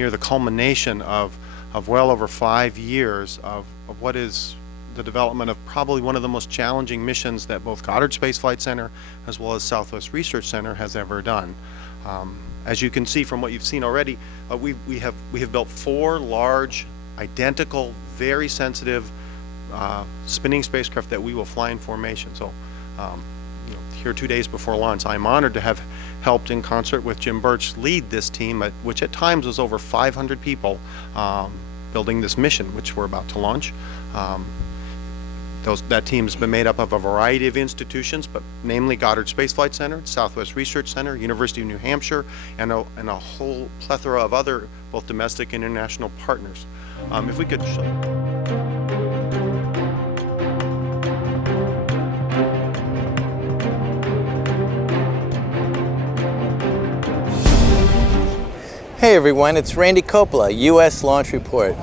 near the culmination of well over 5 years of what is the development of probably one of the most challenging missions that both Goddard Space Flight Center as well as Southwest Research Center has ever done. As you can see from what you've seen already, we have built 4 large, identical, very sensitive spinning spacecraft that we will fly in formation. So, here 2 days before launch, I'm honored to have helped in concert with Jim Birch lead this team, which at times was over 500 people building this mission, which we're about to launch. That team's been made up of a variety of institutions, but namely Goddard Space Flight Center, Southwest Research Center, University of New Hampshire, and a whole plethora of other both domestic and international partners. If we could show. Hey everyone, it's Randy Coppola, U.S. Launch Report.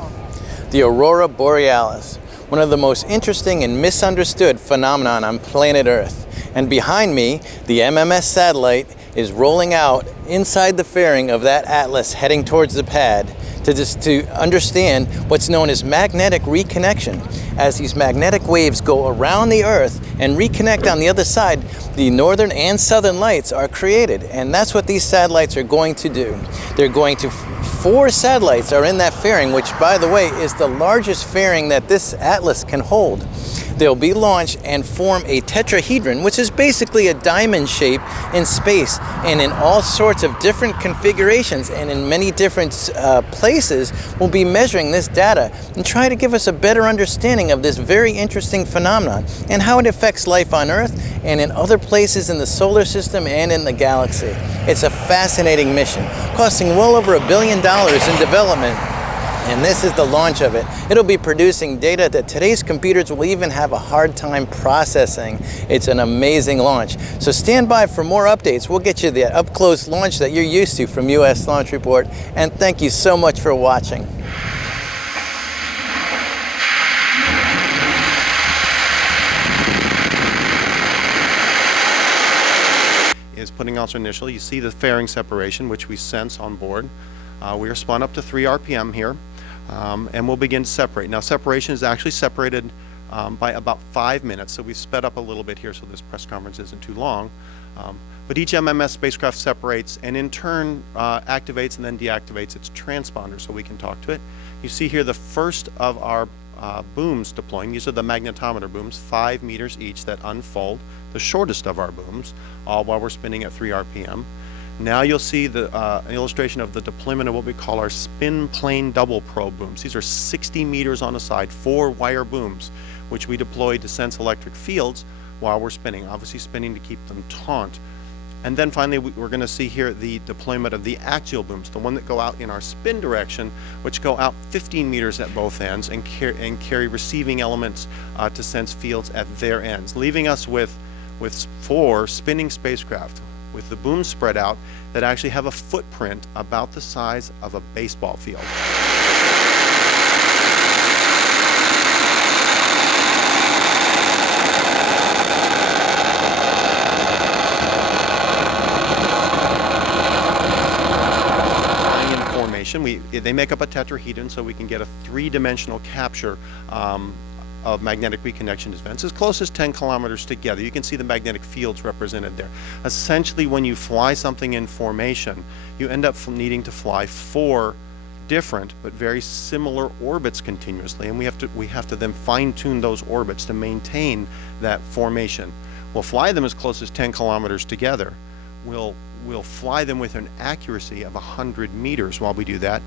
The Aurora Borealis, one of the most interesting and misunderstood phenomenon on planet Earth. And behind me, the MMS satellite is rolling out inside the fairing of that atlas heading towards the pad to understand what's known as magnetic reconnection. As these magnetic waves go around the Earth and reconnect on the other side, the northern and southern lights are created, and that's what these satellites are going to do. They're going to, 4 satellites are in that fairing, which by the way is the largest fairing that this atlas can hold. They'll be launched and form a tetrahedron, which is basically a diamond shape in space and in all sorts of different configurations and in many different places. We'll be measuring this data and try to give us a better understanding of this very interesting phenomenon and how it affects life on Earth and in other places in the solar system and in the galaxy. It's a fascinating mission, costing well over $1 billion in development. And this is the launch of it. It'll be producing data that today's computers will even have a hard time processing. It's an amazing launch. So stand by for more updates. We'll get you the up-close launch that you're used to from U.S. Launch Report. And thank you so much for watching. Is putting out initially. You see the fairing separation, which we sense on board. We are spun up to 3 RPM here. And we'll begin to separate. Now separation is actually separated by about 5 minutes, so we've sped up a little bit here so this press conference isn't too long. But each MMS spacecraft separates and in turn activates and then deactivates its transponder so we can talk to it. You see here the first of our booms deploying. These are the magnetometer booms, 5 meters each, that unfold, the shortest of our booms, all while we're spinning at 3 RPM. Now you'll see the an illustration of the deployment of what we call our spin plane double probe booms. These are 60 meters on a side, 4 wire booms, which we deploy to sense electric fields while we're spinning, obviously spinning to keep them taut. And then finally we're going to see here the deployment of the axial booms, the one that go out in our spin direction, which go out 15 meters at both ends and carry receiving elements to sense fields at their ends, leaving us with 4 spinning spacecraft with the booms spread out that actually have a footprint about the size of a baseball field. Flying in formation, they make up a tetrahedron, so we can get a 3-dimensional capture of magnetic reconnection events as close as 10 kilometers together. You can see the magnetic fields represented there. Essentially, when you fly something in formation, you end up needing to fly 4 different but very similar orbits continuously, and we have to then fine-tune those orbits to maintain that formation. We'll fly them as close as 10 kilometers together. We'll fly them with an accuracy of 100 meters while we do that.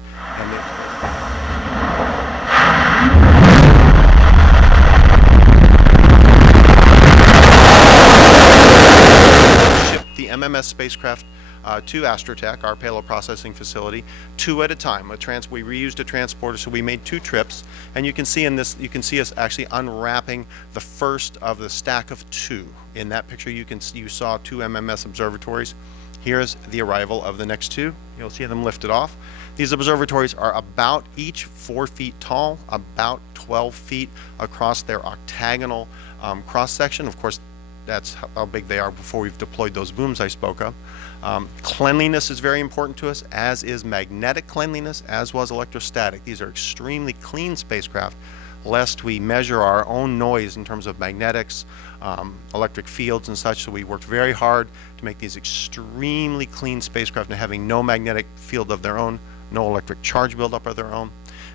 The MMS spacecraft to Astrotech, our payload processing facility, 2 at a time. We reused a transporter, so we made 2 trips. And you can see in this, you can see us actually unwrapping the first of the stack of 2. In that picture, you saw 2 MMS observatories. Here's the arrival of the next 2. You'll see them lifted off. These observatories are about each 4 feet tall, about 12 feet across their octagonal cross section. Of course, That's how big they are before we've deployed those booms I spoke of. Cleanliness is very important to us, as is magnetic cleanliness, as was electrostatic. These are extremely clean spacecraft, lest we measure our own noise in terms of magnetics, electric fields and such. So we worked very hard to make these extremely clean spacecraft and having no magnetic field of their own, no electric charge buildup of their own.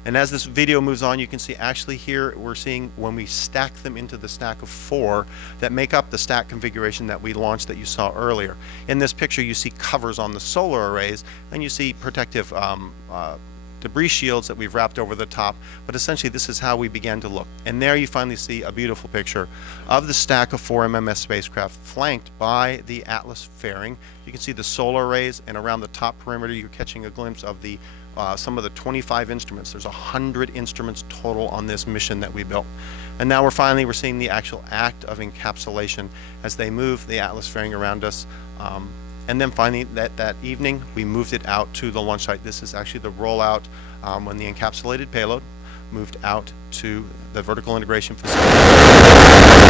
And as this video moves on, you can see actually here we're seeing when we stack them into the stack of 4 that make up the stack configuration that we launched that you saw earlier. In this picture you see covers on the solar arrays, and you see protective debris shields that we've wrapped over the top, but essentially this is how we began to look. And there you finally see a beautiful picture of the stack of 4 MMS spacecraft flanked by the Atlas fairing. You can see the solar arrays, and around the top perimeter you're catching a glimpse of the some of the 25 instruments. There's 100 instruments total on this mission that we built. And now we're seeing the actual act of encapsulation as they move the Atlas fairing around us. And then finally, that evening, we moved it out to the launch site. This is actually the rollout when the encapsulated payload moved out to the vertical integration facility.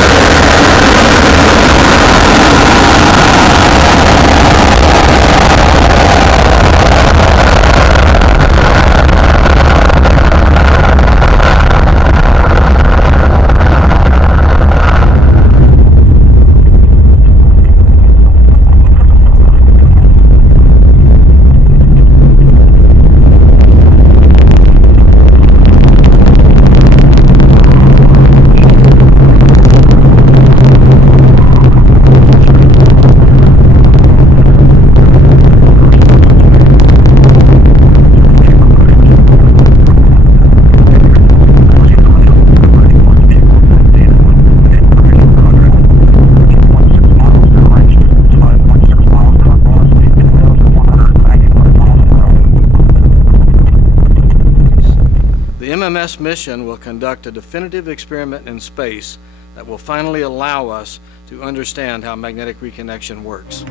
The MMS mission will conduct a definitive experiment in space that will finally allow us to understand how magnetic reconnection works.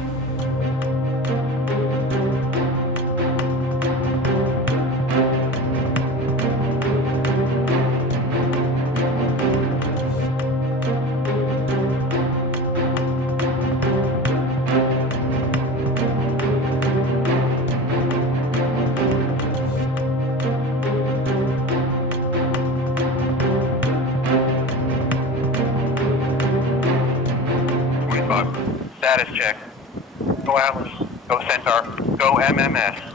Status check. Go Atlas. Go Centaur. Go MMS.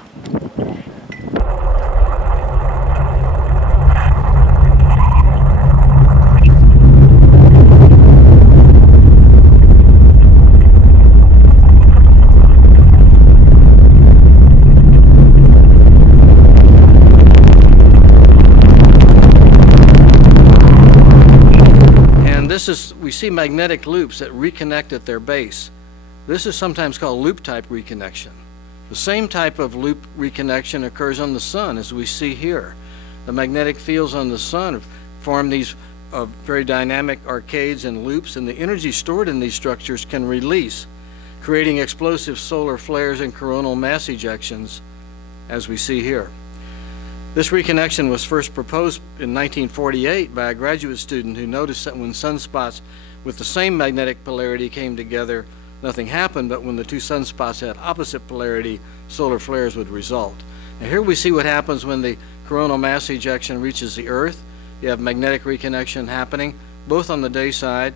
We see magnetic loops that reconnect at their base. This is sometimes called loop-type reconnection. The same type of loop reconnection occurs on the sun, as we see here. The magnetic fields on the sun form these very dynamic arcades and loops, and the energy stored in these structures can release, creating explosive solar flares and coronal mass ejections, as we see here. This reconnection was first proposed in 1948 by a graduate student who noticed that when sunspots with the same magnetic polarity came together, nothing happened, but when the two sunspots had opposite polarity, solar flares would result. Now here we see what happens when the coronal mass ejection reaches the Earth. You have magnetic reconnection happening both on the day side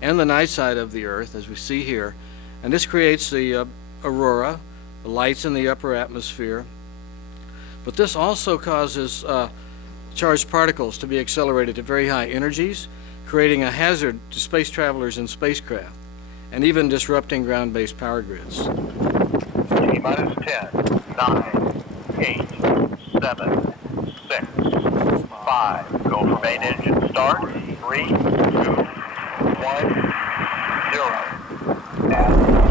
and the night side of the Earth, as we see here. And this creates the aurora, the lights in the upper atmosphere. But this also causes charged particles to be accelerated to very high energies, creating a hazard to space travelers and spacecraft, and even disrupting ground-based power grids. T-minus 10, 9, 8, 7, 6, 5. Go for main engine start. 3, 2, 1, 0. And